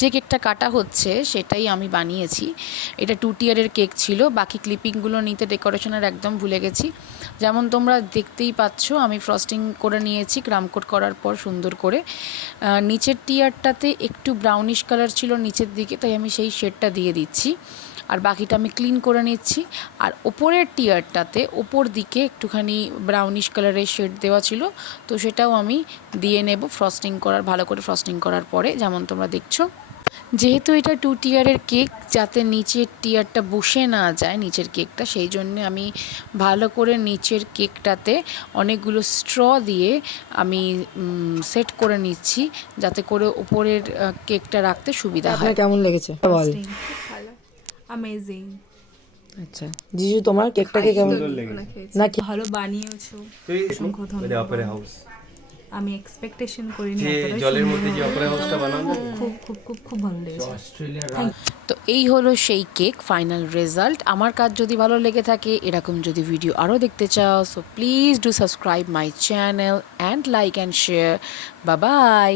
যে কেকটা কাটা হচ্ছে সেটাই আমি বানিয়েছি। এটা 2 টিয়ারের কেক ছিল। বাকি ক্লিপিংগুলো নিতে ডেকোরেশনের একদম ভুলে গেছি। যেমন তোমরা দেখতেই পাচ্ছ আমি ফ্রস্টিং করে নিয়েছি ক্রাম কোট করার পর সুন্দর করে। নিচের টিয়ারটাতে একটু ব্রাউনিশ কালার ছিল নিচের দিকে, তাই আমি সেই শেডটা দিয়ে দিচ্ছি। আর বাকিটা আমি ক্লিন করে নিচ্ছি। আর ওপরের টিয়ারটাতে ওপর দিকে একটুখানি ব্রাউনিশ কালারের শেড দেওয়া ছিল, তো সেটাও আমি দিয়ে নেব ফ্রস্টিং করার, ভালো করে ফ্রস্টিং করার পরে। যেমন তোমরা দেখছো, যেহেতু এটা 2 টিয়ারের কেক, যাতে নিচের টিয়ারটা বসে না যায় নিচের কেকটা, সেই জন্যে আমি ভালো করে নিচের কেকটাতে অনেকগুলো স্ট্র দিয়ে আমি সেট করে নিচ্ছি, যাতে করে উপরের কেকটা রাখতে সুবিধা হয়। আপনার কেমন লেগেছে বল? ভালো, অ্যামেজিং। আচ্ছা জিজু, তোমার কেকটাকে কেমন না কি ভালো বানিয়েছো, অসংখ্য ধন্যবাদ। আমি এক্সপেকটেশন করিনি এতটা জলের মধ্যে যে অপেরা হাউসটা বানানো, খুব খুব খুব খুব ভালো লেগেছে। তো এই হলো সেই কেক ফাইনাল রেজাল্ট। আমার কাজ যদি ভালো লেগে থাকে, এরকম যদি ভিডিও আরও দেখতে চাও, so please do subscribe my channel and like and share. Bye bye.